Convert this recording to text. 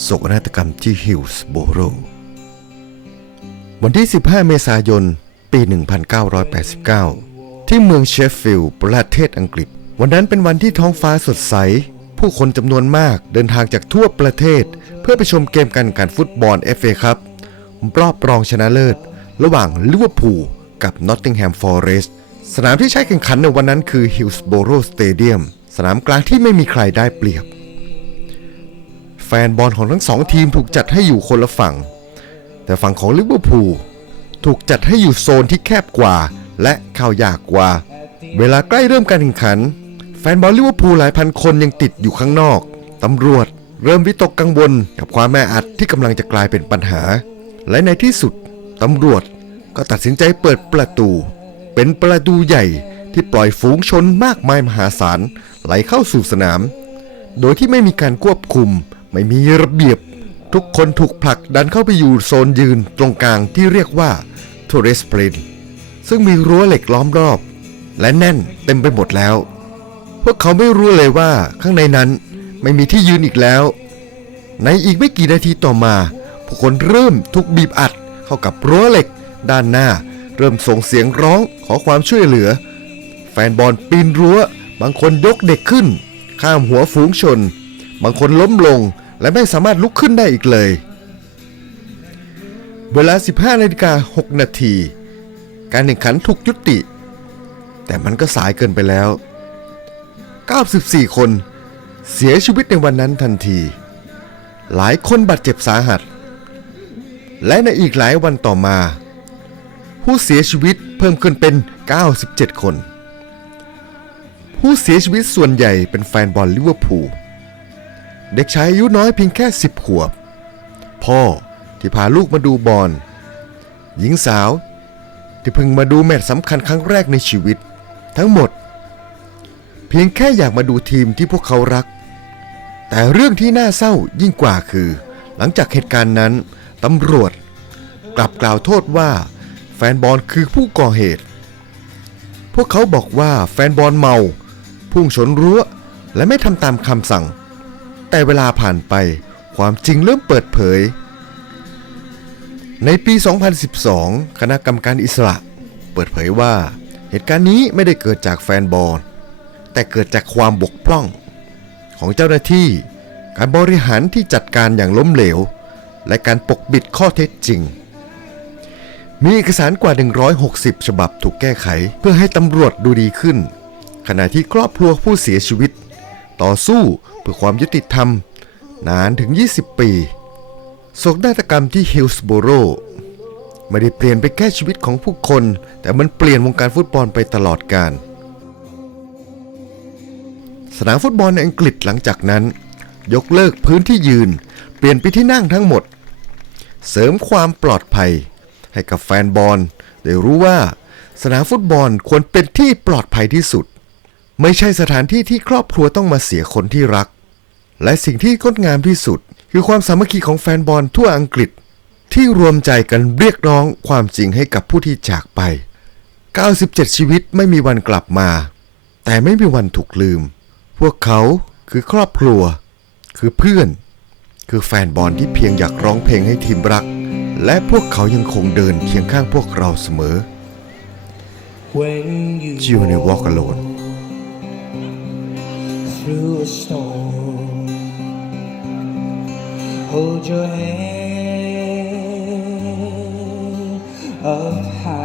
โศกนาฏกรรมที่ฮิลส์โบโร วันที่ 15 เมษายน ปี 1989 ที่เมืองเชฟฟิลด์ประเทศอังกฤษ วันนั้นเป็นวันที่ท้องฟ้าสดใส ผู้คนจำนวนมากเดินทางจากทั่วประเทศ เพื่อไปชมเกมการแข่งขันฟุตบอล FA ครับ รอบรองชนะเลิศ ระหว่างลิเวอร์พูลกับนอตติงแฮมฟอเรสต์สนามที่ใช้แข่งขันในวันนั้นคือฮิลส์โบโรสเตเดียมสนามกลางที่ไม่มีใครได้เปรียบ ฟนบอลของทั้งสองทีมถูกจัดให้อยู่คนละฝั่ง แต่ฝั่งของลิเวอร์พูลถูกจัดให้อยู่โซนที่แคบกว่า และเข้ายากกว่า เวลาใกล้เริ่มการแข่งขัน แฟนบอลลิเวอร์พูลหลายพันคนยังติดอยู่ข้างนอก ตำรวจเริ่มวิตกกังวลกับความแออัดที่กำลังจะกลายเป็นปัญหา และในที่สุดตำรวจก็ตัดสินใจเปิดประตู เป็นประตูใหญ่ที่ปล่อยฝูงชนมากมายมหาศาลไหลเข้าสู่สนาม โดยที่ไม่มีการควบคุม ไม่มีระเบียบ ทุกคนถูกผลักดันเข้าไปอยู่โซนยืนตรงกลางที่เรียกว่าทัวริสเพลนซึ่งมีรั้วเหล็กล้อมรอบ และแน่นเต็มไปหมดแล้ว พวกเขาไม่รู้เลยว่าข้างในนั้นไม่มีที่ยืนอีกแล้ว ในอีกไม่กี่นาทีต่อมาผู้คนเริ่มถูกบีบอัดเข้ากับรั้วเหล็ก ด้านหน้า เริ่มส่งเสียงร้องขอความช่วยเหลือ แฟนบอลปีนรั้ว บางคนยกเด็กขึ้น ข้ามหัวฝูงชน บางคนล้มลง และไม่สามารถลุกขึ้นได้อีกเลย เวลา 15นาฬิกา6นาที การแข่งขันถูกยุติ แต่มันก็สายเกินไปแล้ว 94 คนเสียชีวิตในวันนั้นทันที หลายคนบาดเจ็บสาหัส และในอีกหลายวันต่อมา ผู้เสียชีวิตเพิ่มขึ้นเป็น 97 คน ผู้เสียชีวิตส่วนใหญ่เป็นแฟนบอลลิเวอร์พูล เด็กชายอายุน้อยเพียงแค่ 10 ขวบ พ่อที่พาลูกมาดูบอลหญิงสาวที่เพิ่งมาดูแมตช์สำคัญครั้งแรกในชีวิต ทั้งหมด เพียงแค่อยากมาดูทีมที่พวกเขารัก แต่เรื่องที่น่าเศร้ายิ่งกว่าคือ หลังจากเหตุการณ์นั้นตำรวจกลับกล่าวโทษว่า แฟนบอลคือผู้ก่อเหตุ พวกเขาบอกว่าแฟนบอลเมา พุ่งชนรั้ว และไม่ทำตามคำสั่ง แต่เวลาผ่านไปความจริงเริ่มเปิดเผย ในปี 2012 คณะกรรมการอิสระ เปิดเผยว่า เหตุการณ์นี้ไม่ได้เกิดจากแฟนบอล แต่เกิดจากความบกพร่อง ของเจ้าหน้าที่ การบริหารที่จัดการอย่างล้มเหลว และการปกปิดข้อเท็จจริง มีเอกสารกว่า 160 ฉบับถูกแก้ไข เพื่อให้ตำรวจดูดีขึ้น ขณะที่ครอบครัวผู้เสียชีวิต ต่อสู้เพื่อความยุติธรรม นานถึง 20 ปีโศกนาฏกรรมที่ฮิลส์โบโรไม่ได้เปลี่ยนไปแค่ชีวิตของผู้คน แต่มันเปลี่ยนวงการฟุตบอลไปตลอดกาลสนามฟุตบอลในอังกฤษหลังจากนั้น ยกเลิกพื้นที่ยืน เปลี่ยนไปที่นั่งทั้งหมด เสริมความปลอดภัย ให้กับแฟนบอลได้รู้ว่าสนามฟุตบอลควรเป็นที่ปลอดภัยที่สุด ไม่ใช่สถานที่ที่ครอบครัวต้องมาเสียคนที่รัก และสิ่งที่งดงามที่สุด คือความสามัคคีของแฟนบอลทั่วอังกฤษ ที่รวมใจกันเรียกร้องความจริงให้กับผู้ที่จากไป 97 ชีวิตไม่มีวันกลับมา แต่ไม่มีวันถูกลืม พวกเขาคือครอบครัว คือเพื่อน คือแฟนบอลที่เพียงอยากร้องเพลงให้ทีมรัก และพวกเขายังคงเดินเคียงข้างพวกเราเสมอ When you You only walk alone through a storm, hold your head up high,